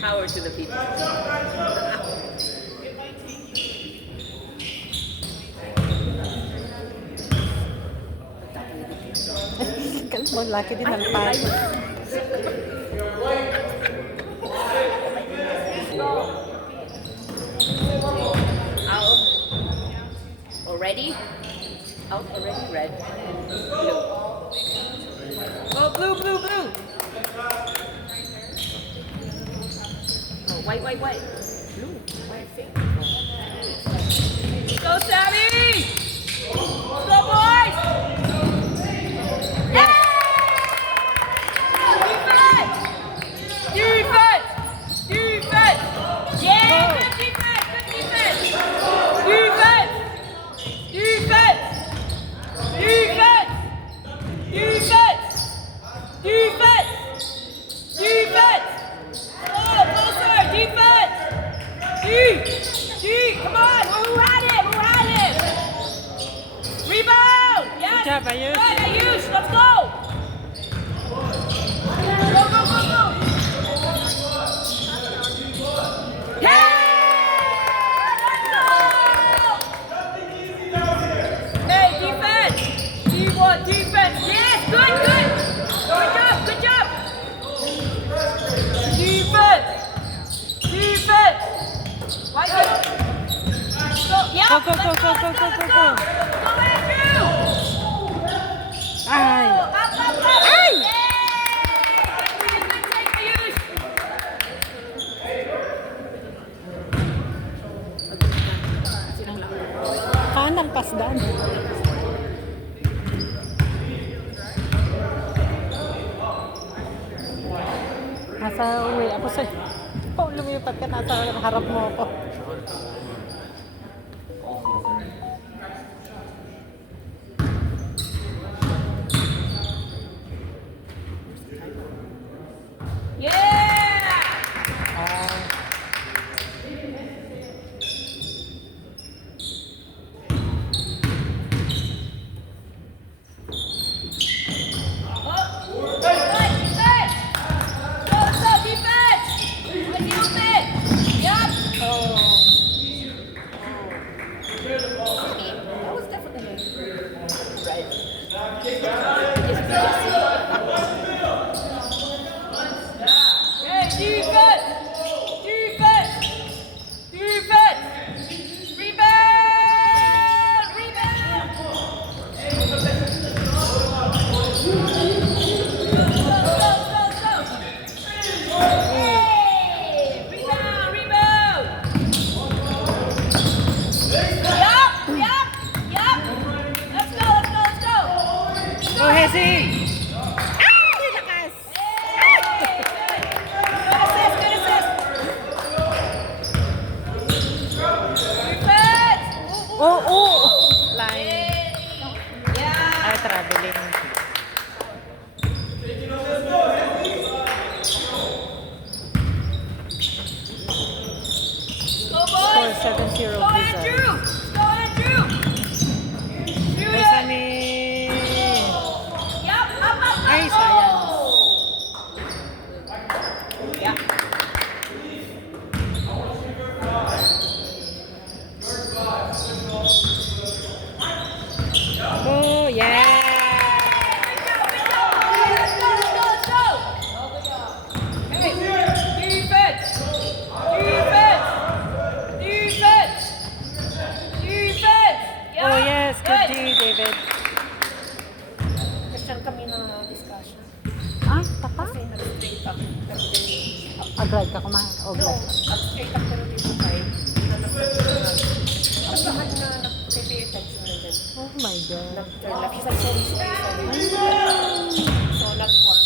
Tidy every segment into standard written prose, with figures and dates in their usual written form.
Power to the people. Kalmo, laki din ang pay. Out. Already? Out already? Red. Blue. Oh, blue, blue, blue. Oh, white, white, white. Blue. White, pink. Go, Sammy! Go, boys! Yeah! Defense! Defense! Defense! Yeah! Good defense! Good defense! Defense! Defense! Defense! Defense! Defense! Defense! Oh, closer! Defense! D! Come on! Who had it? Who had it? Rebound! Yes! Good job, Ayush. Good, Ayush! Let's go! Go, go, go, go! Yeah! Let's go! Hey, defense! D1, defense! Yes! Good, good! Good job, good job! Defense! Defense! Why go? Yeah, Go, go, go, go, go, go, go, go. Go, Andrew! Ay! Up, up, up! Ay! Yay! Good take, Ayush! Kanang pasdan. Nasa uwi ako sa... Oh, lumipat ka, nasa harap mo ako. Yeah! Oh, defense! Go, defense! Why you open? Yup! Oh. That was definitely right. Hey, defense! Defense! Defense! Rebound! Rebound! Go! Hey! Rebound! Rebound! Yup! Yup! Yup! Let's go! Let's go! Let's go! Go, Hezi! Ay! Lakas! Hey! Good! Good assist! Good assist! Defense! Oh, oh! Line. Hey! Yeah! Ay, traveling. Go, Score boys! 7-0 Go, Blizzard. Andrew! Go, Andrew! Shoot Ay, it! Sami! Yup! Up, up, up! Ay, sayang. Yeah. Oh, yeah! Oh, yes. Good D, David. Question kami na discussion. Ah, tapa? Kasi nag-straight up. Agrad ka kuma? O, No, glad. straight up pero dito tayo. Ang bahan na nag-pay attention na din. Oh my God. Nag-turn left. She's like, sorry, sorry, sorry. So, nag-one.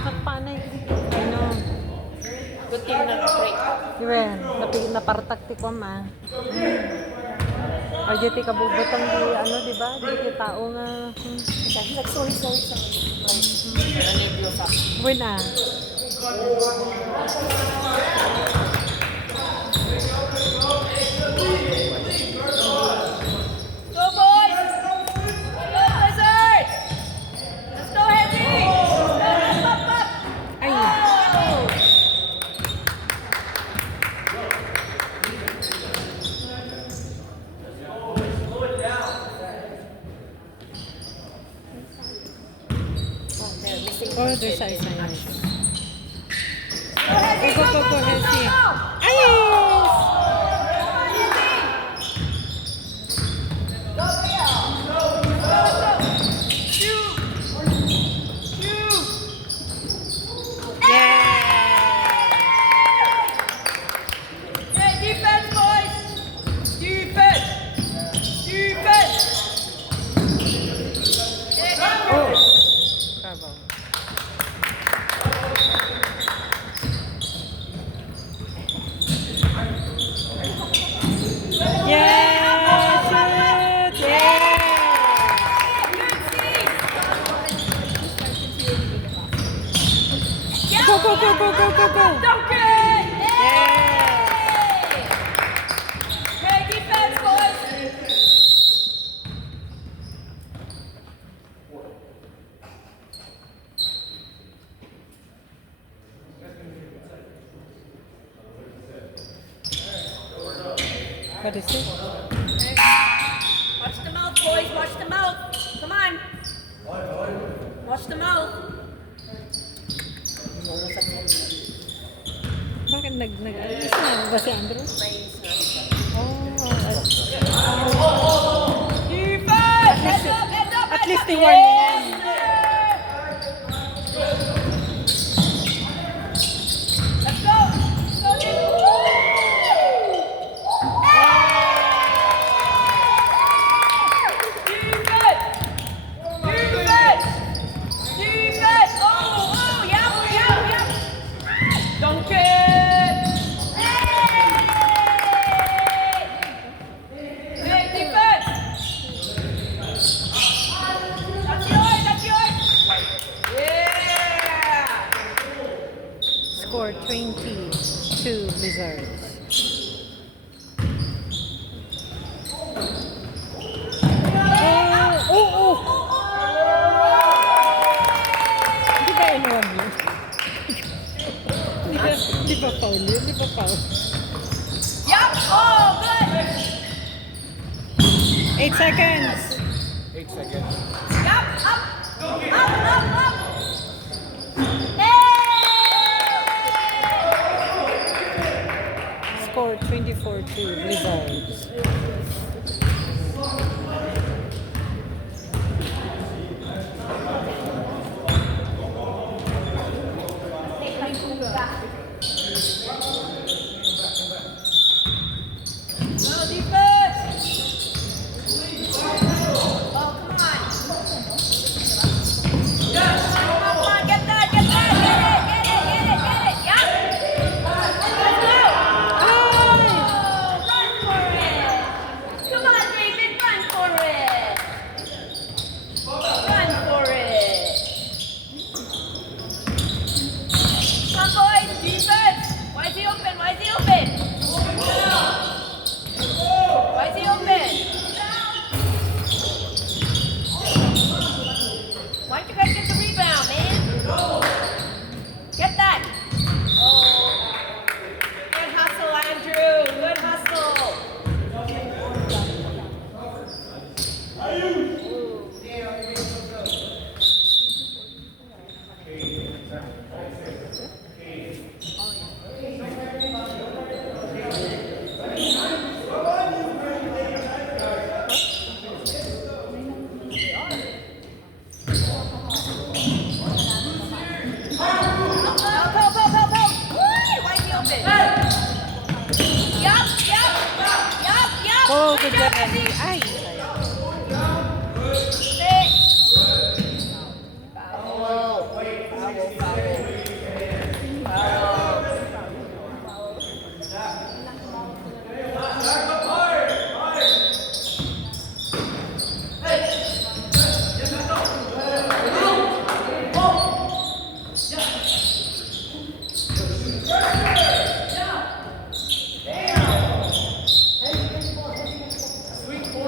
Nagpanay. Ano? Good thing nag-break. Iwen, napartakti ko ma. Or dito kabubutang di, ano, di ba? Di tao nga. She's like, sorry, sorry, sorry. Like, nervyosa. Buwan na. Go, boys! Go, Blizzard! Let's go, Henry! Let's go, up, up, up! Ay. Oh! other side. Nice. Go ahead, Go, go, go, go, go, go, Hezzy. go, go. Ayos! Go, Leo. Go. Shoot. Shoot. Yeah! Hey, defense, boys. Defense. Defense. Oh! Bravo. Yeah! Shoot! Yeah! Go, go, go, go, go, go, go! Dunk it! Yeah! Hey, defense, boys. What is it? Watch the mouth, boys. Watch the mouth. Come on. Watch the mouth. Bakit isama ba si Andrew? Defense! Heads up, heads up, At heads least up. they warning yan. Let's go. Go, defense! Defense! Defense! Oh, yeah. Dunk it! Hey, defense! That's yours! Yeah! Score 22 Blizzards. Oh! Di ba inuwan yun? Di ba foul yun? Di ba foul? Yup! Oh, good! 8 seconds! 8 seconds. Yup! Up! Hey! Score 24-2 Blizzards. No defense! Oh, come on! Come on, get that! Get it! Yup! Let's go! Oh, run for it! Come on, David, run for it! Run for it! Come on, boys, defense! Why is he open? Why is he open? Why don't you guys get the rebound, man? Get that! Oh. Good hustle, Andrew! Good hustle! Oh, good job, Andy. Ay, sayang. Sweet boy.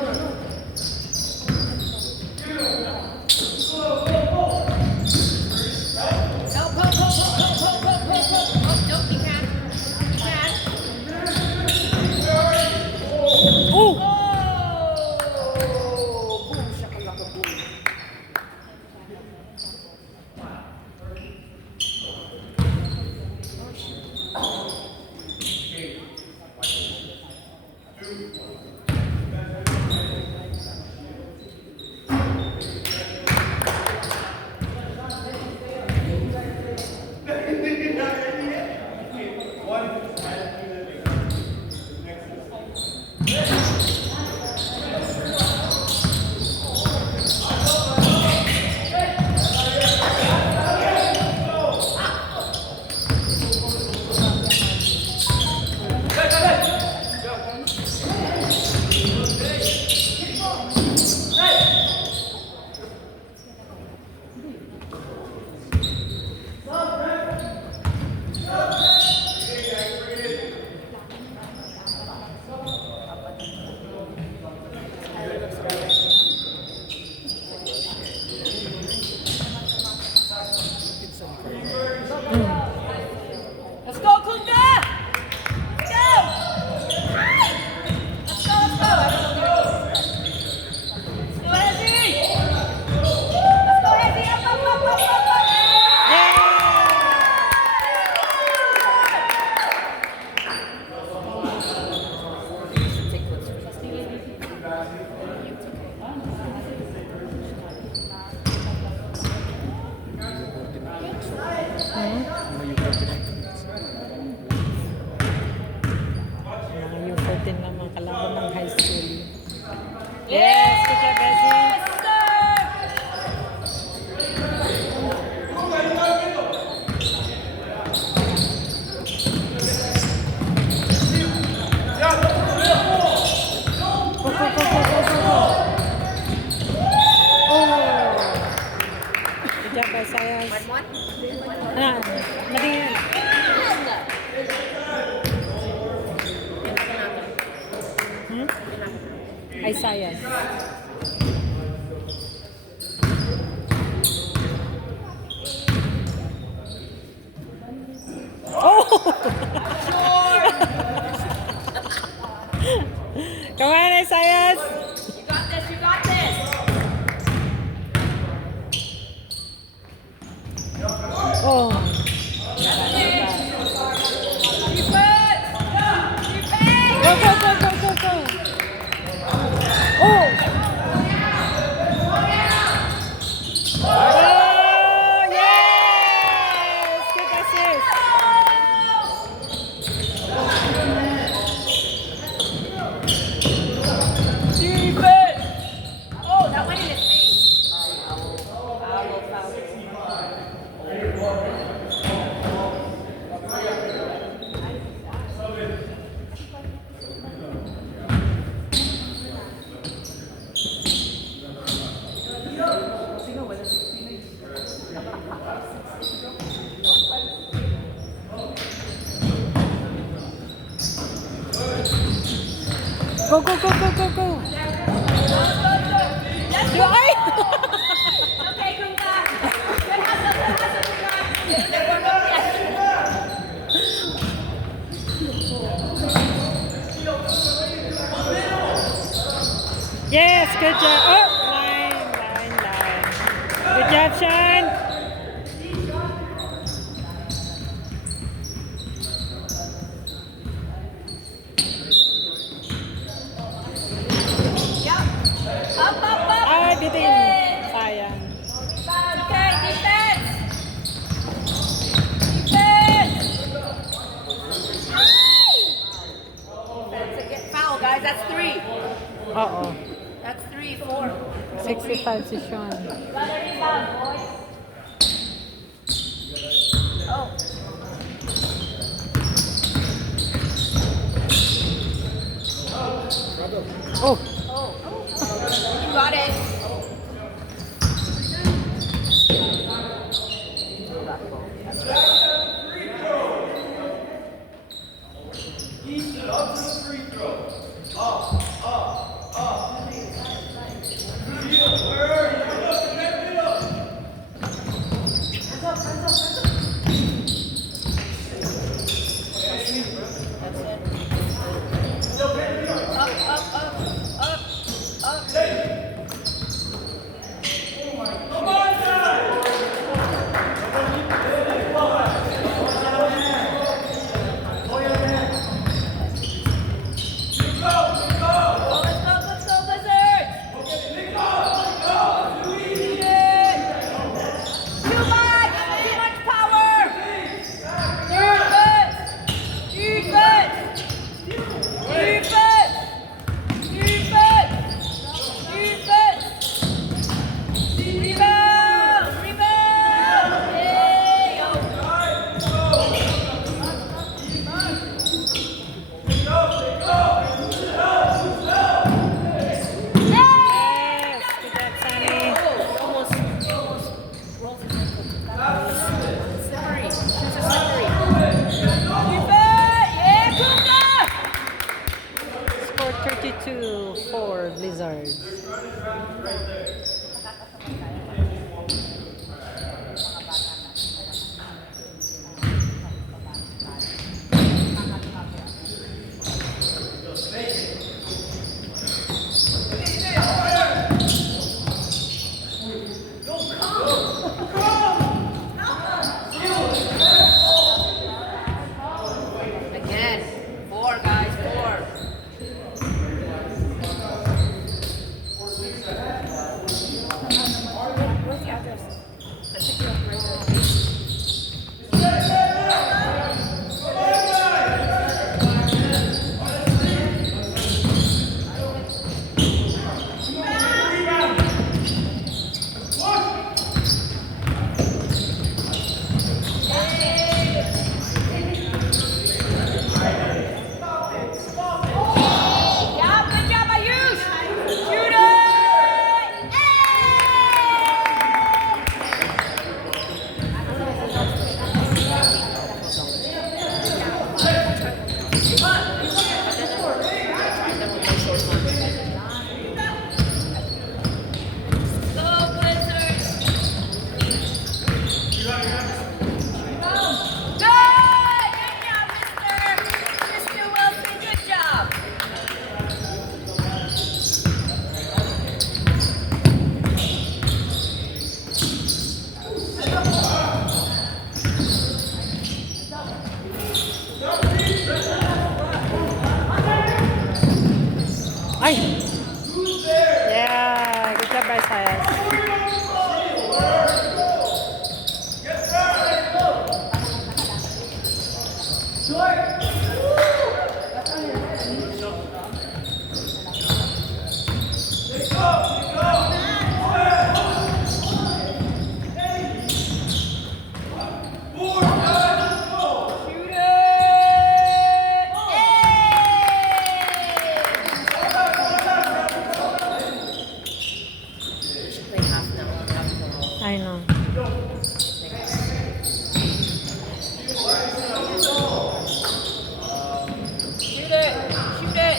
Ah, mali yan. Hmm? Ay, science. Oh! Come on, Isaias! You got this, you got this. Oh! Defense! Defense! Go, go, go, go, go, go! Oh! Oh, yes! Good assist! Defense! Oh, that went in his face. Foul. Go, go, go, go, go, go! Let's go! Ay! Okay, Kunga. Good hustle, Kunga. There were no yes. Yes, good job. Oh, line. Good job, Sean. Yep. Up. Ah, bitin. Sayang. Okay, defense. Defense. Defense again. Foul, guys. That's 3. Oo. That's 3, 4. 65 si Sean. Got a rebound, boys. Oh. Oh! You got it. Let's go, Blizzards! Too much power! Defense! Rebound! Hey, yo! Yes! Good job, Sunny. Score 32 for Blizzards. Again, 4 guys, 4. Ay! Yeah! Good job, Isaiah. Shoot it! We should play half now. Half I know. Shoot it! Shoot it!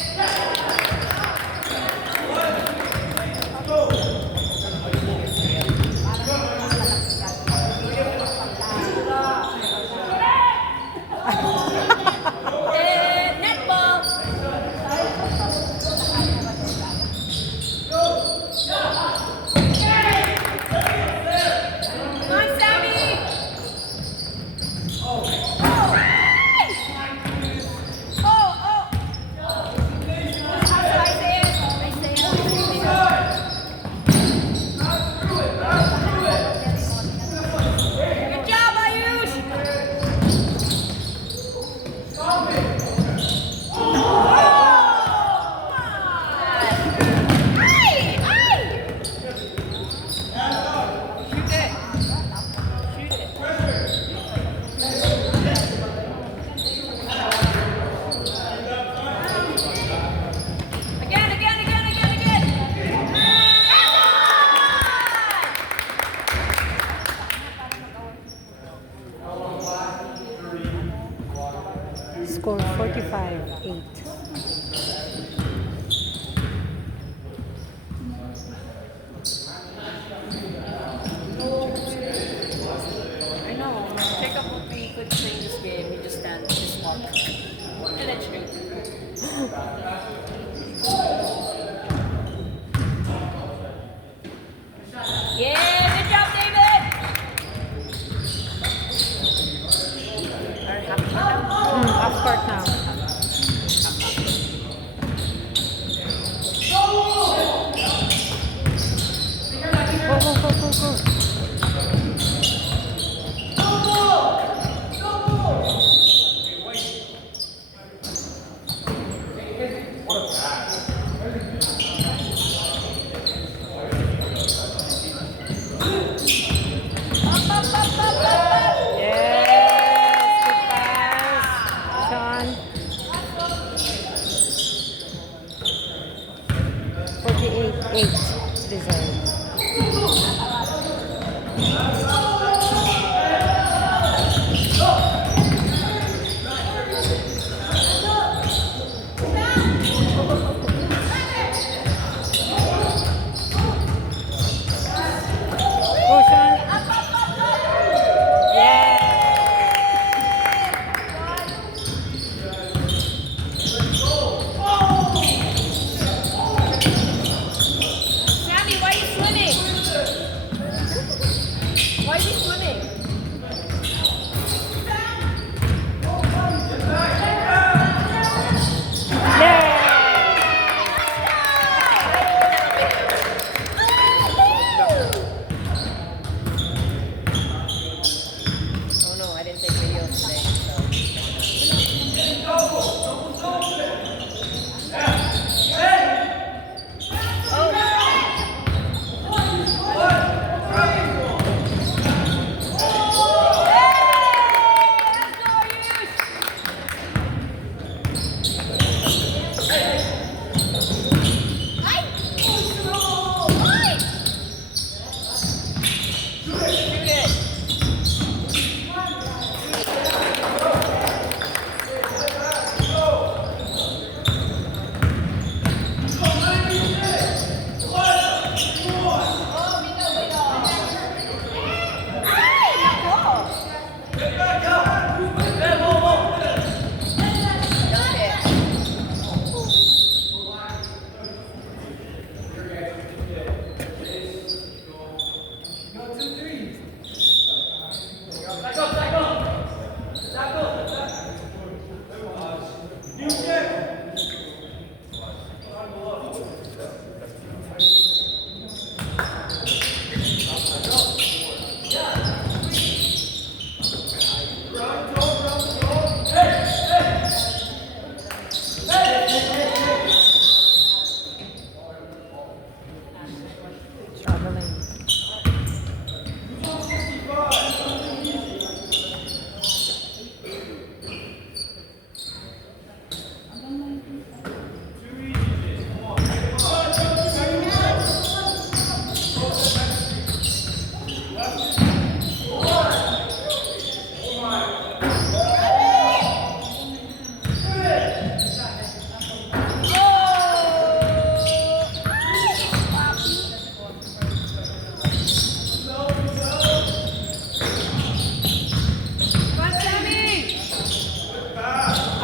Netball! Come on, Sammy! Oh! Good job, Ayush! Score 45-8. I know. Check out what we could play this game. We just stand, just walk. And then shoot. Yeah, good job, David! Alright, Half court now. Go. Yes! Good pass. Sean.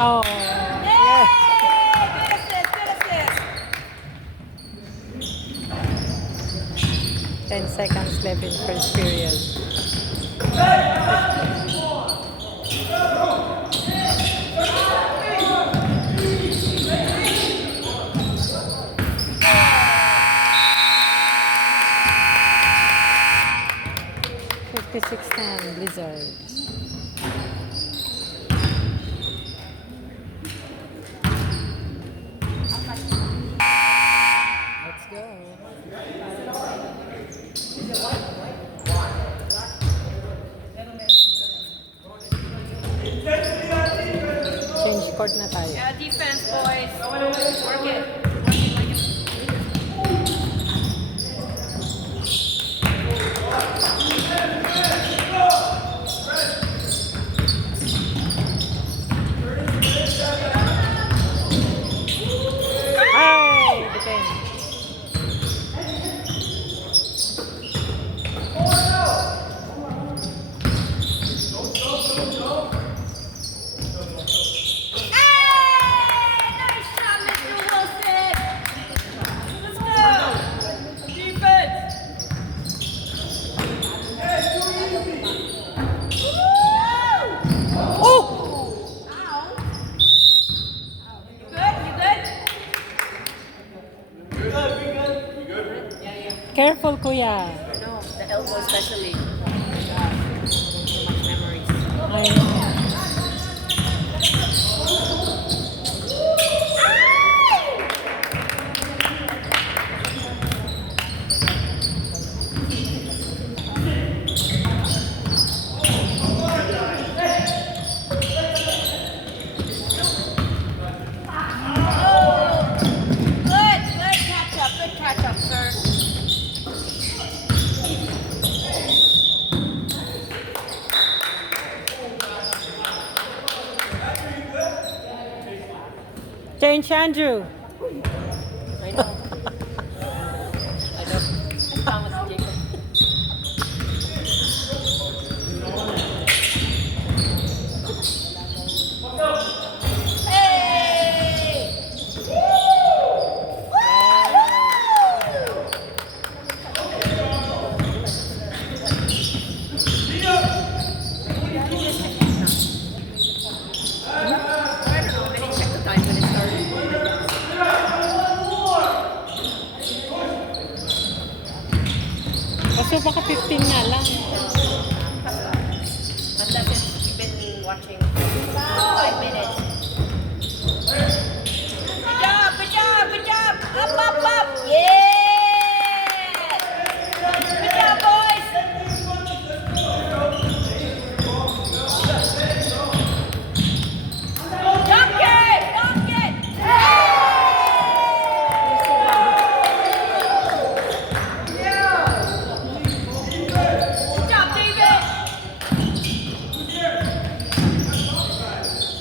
Oh, Yay! yes. Good assist, good assist. 10 seconds left in first period. $56.10 Blizzards. Let's go. Change court na tayo. Yeah, defense, boys. Work it. Work it. Ay! Detain. Hey! Nice shot, Mr. Wilson. Let's go. Defense. Woo! Oh! Ow. You good? Careful, kuya. No, the elbow especially. Too much memories. I know. Oh, good catch up, sir. Change, Andrew. I know. I know. Thomas Jacob. Hey! I don't know. I didn't check the time when it started. Kaso baka 15 nga lang. Unless you've been watching 5 minutes. Good job, good job, good job. Up, up, up. Yeah! Good job, boys. Dunk it, dunk it. Good job, David.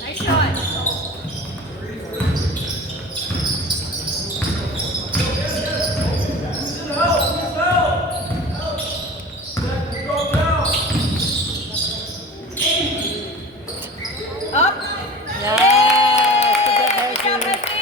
Nice shot. Up. Yes! Good job, Good job, Hershey. Hefty.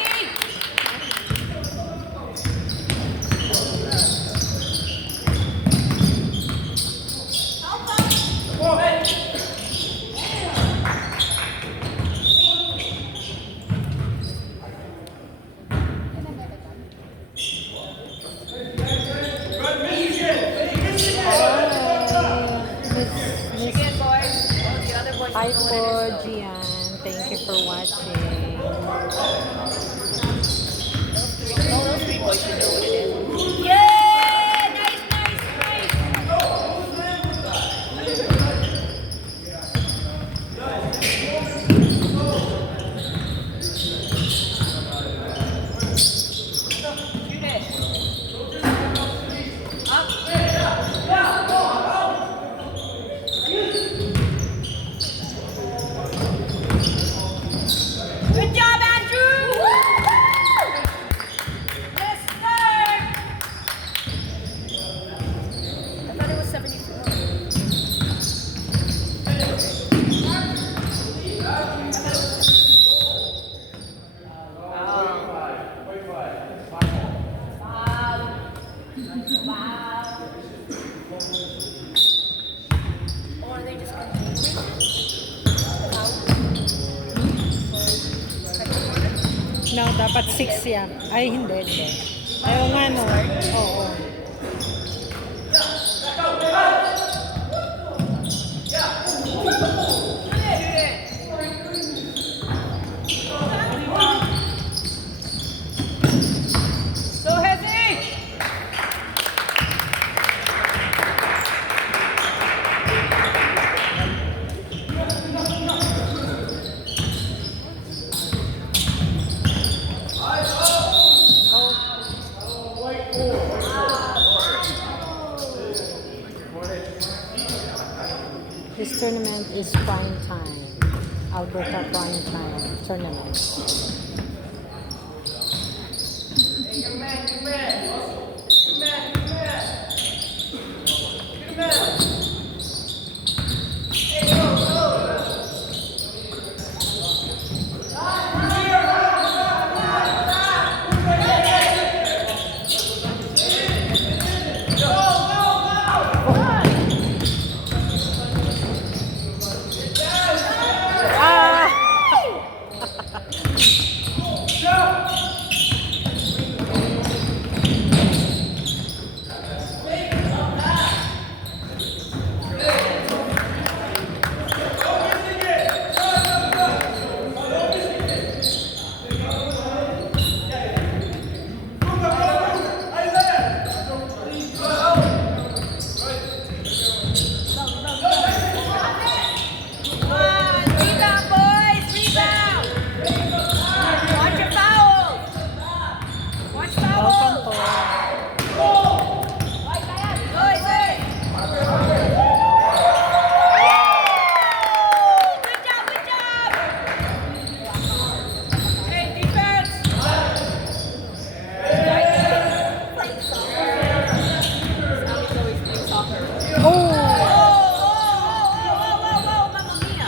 Michigan boys. Oh, the other boys Hi don't know po, what it is, though. Gian. Thank you for watching. Those three boys should know what it is. Yeah! Nice, nice, nice. Shoot it. Good job, Andrew! Yes, sir! No, dapat 6 yan. Ay, hindi, hindi. Ayaw nga, no. Oo. Go, Hezzy! This tournament is Primetime. Alberta Primetime tournament. Rebound, boys! Rebound! Watch your fouls! Watch Welcome fouls! po. Good, good! Good job, good job! Hey, defense! Oh! Whoa, mamma mia!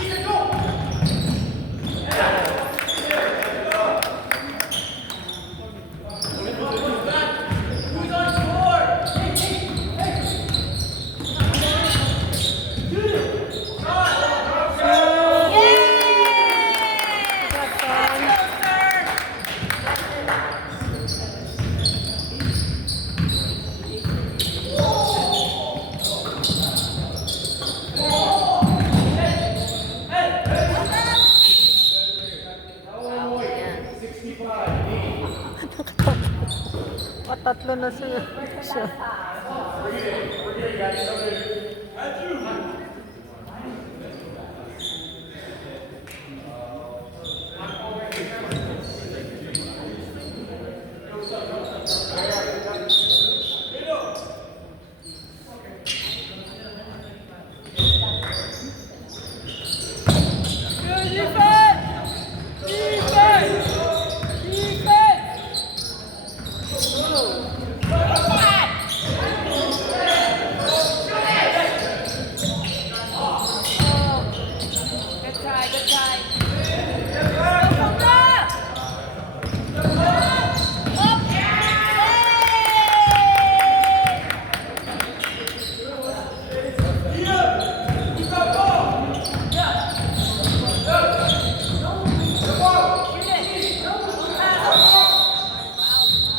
Patatlo na siya. Good defense! Defense! Defense! Good try, good try. Go, Cobra! Up!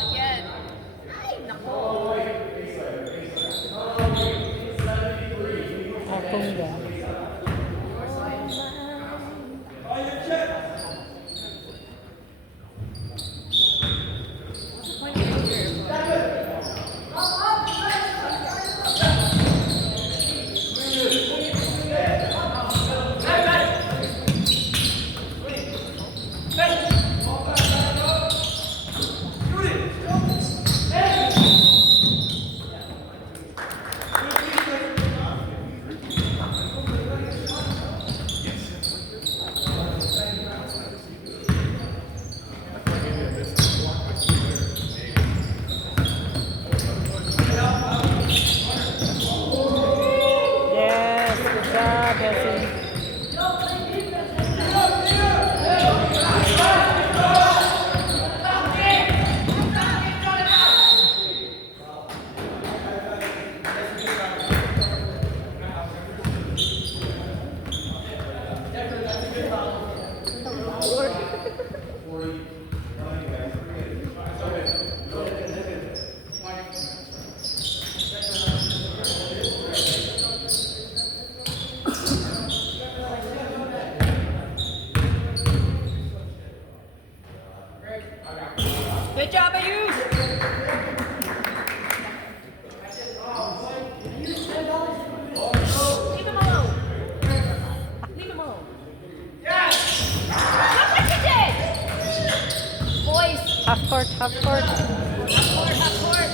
Again. Ay, nako. Akunga. Yes, good job, Bessie. Good job, Ayush. Leave him alone. Leave him alone. Look what you did. Boys. Half court, half court. Half court, half court.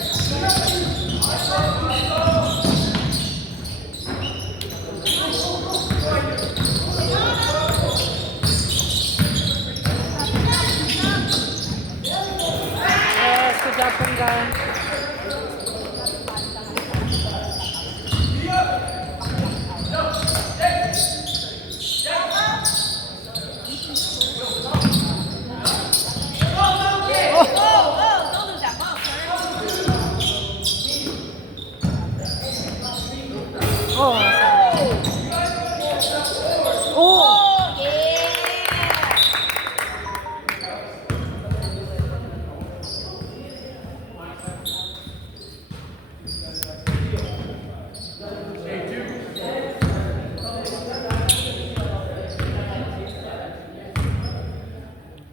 Yes, good job, Punga. Whoa, don't lose that ball, sir. Oh, sorry. Oh! Oh, yeah.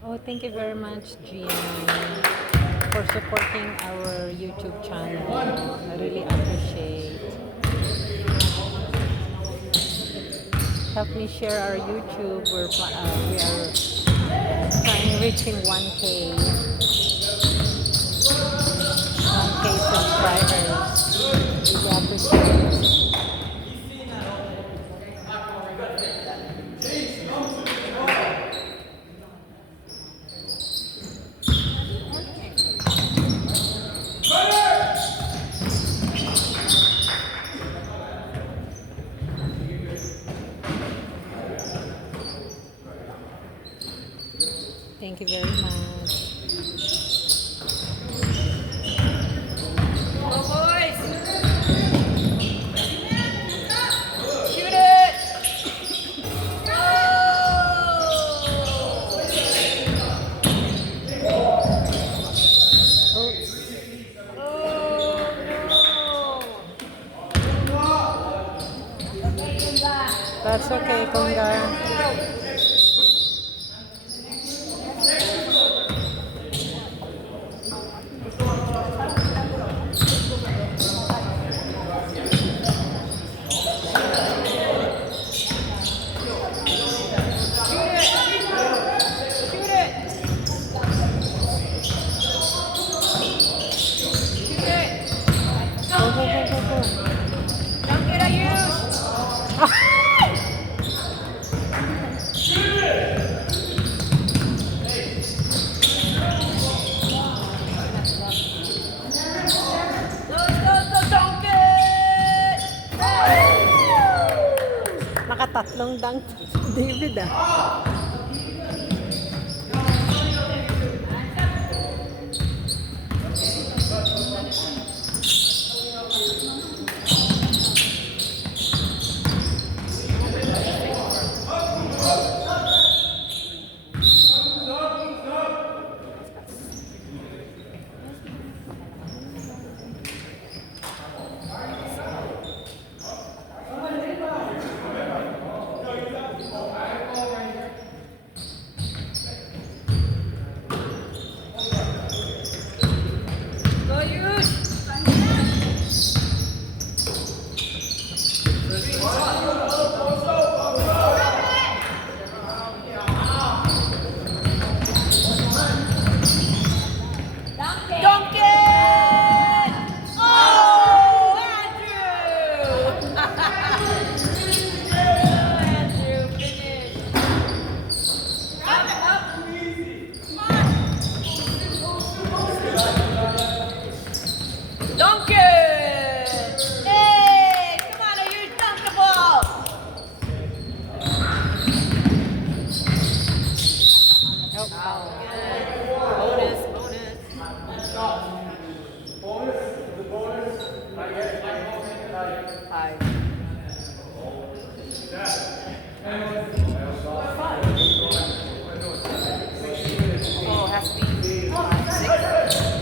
Oh, thank you very much, Gian, for supporting our YouTube channel. I really appreciate. Help me share our YouTube. We are trying reaching 1K. 1K subscribers. Really appreciate. Thank you very much. Go, boys. Shoot it. That's okay, Konga. Go, go, go, go, go. Don't get a use. Go, don't get. Nakatatlong dunk David ah. Go, use. Dunk it! Oh, Andrew! Andrew, finish. Up. Come on. Dunk it! Hey, come on, are you dunk the ball? Oh, foul. Bonus. Five. Oh, it has to be 5, 6.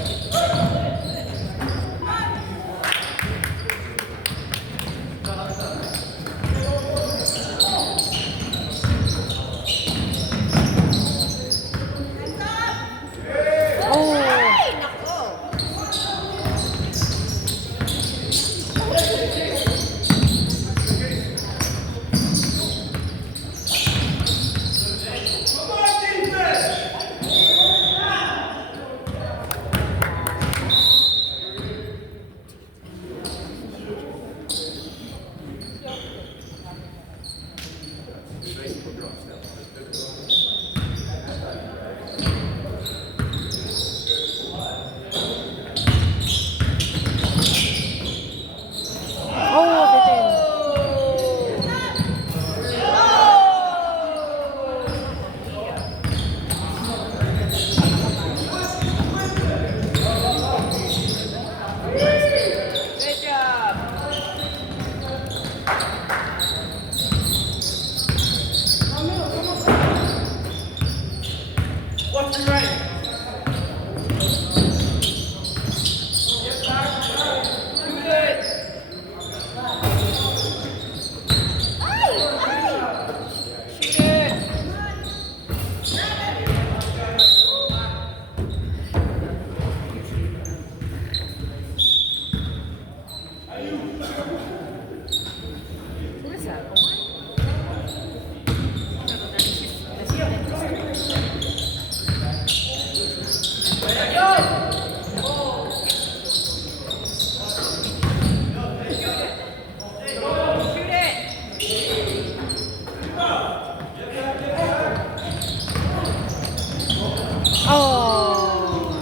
Oh.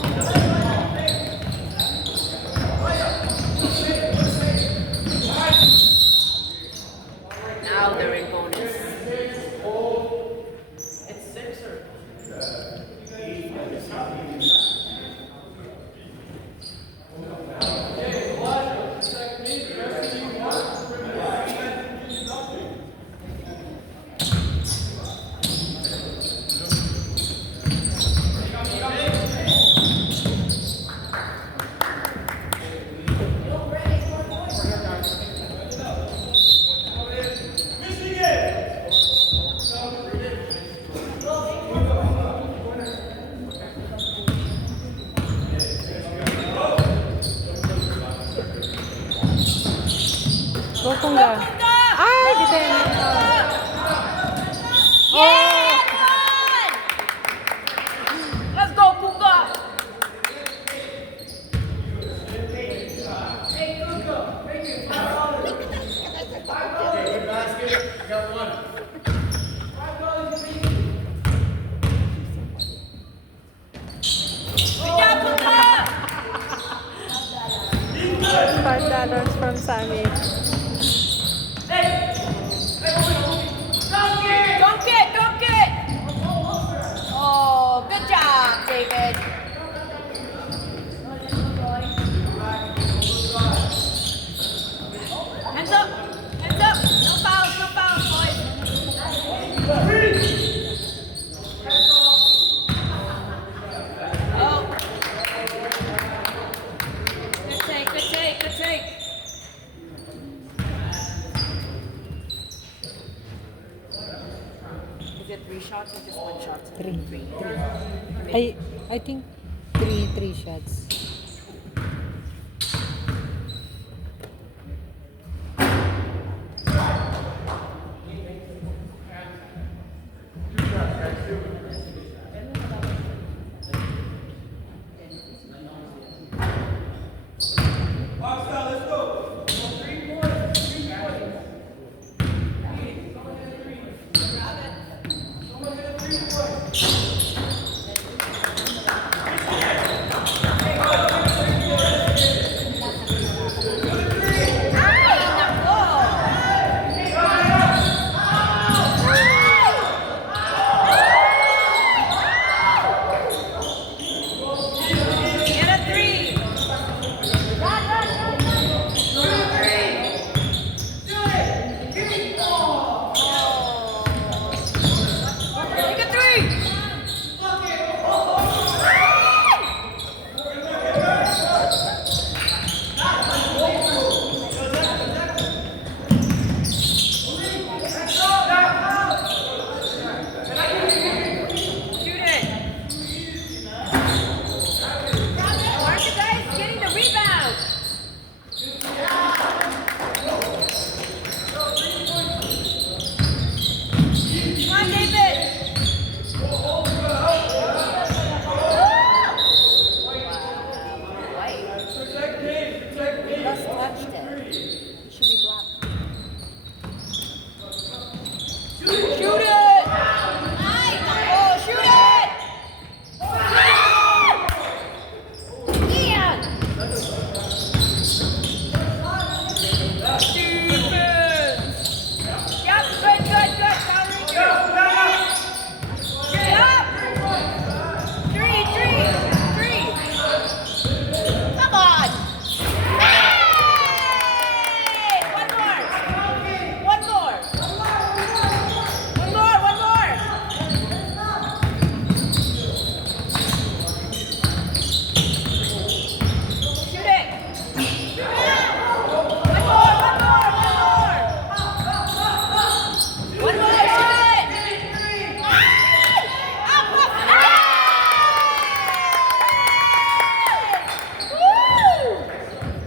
Now they're in bonus. Go Punga. Ay, dito. Yeah, good! Let's go, Puga! Good job, Puga! $5 from Sammy. Dunk it! Oh, good job, David. Hands up! Hands up! No fouls, boys. Oh. Good take. Is it 3 shots or just 1 shot? Three. I think three shots.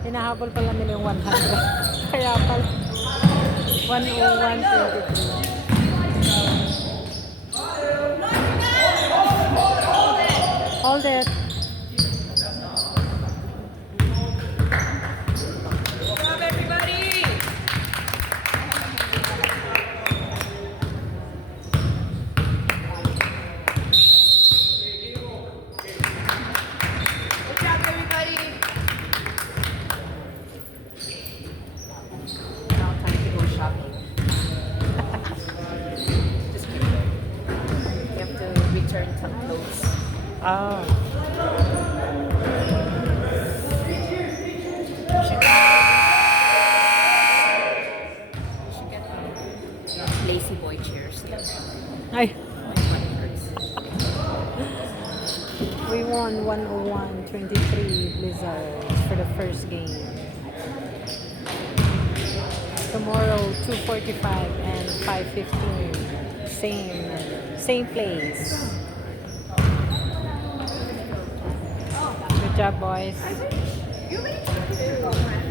Hinahabol pala nila yung 100. Kaya pala 101.23. Hold it. Good job, everybody. turn close. Oh. You should get lazy boy chairs. Ay, My butt hurts. we won 101-23 Blizzards for the first game. Tomorrow 2:45 and 5:15. Same place. Good job, boys. You already took a picture of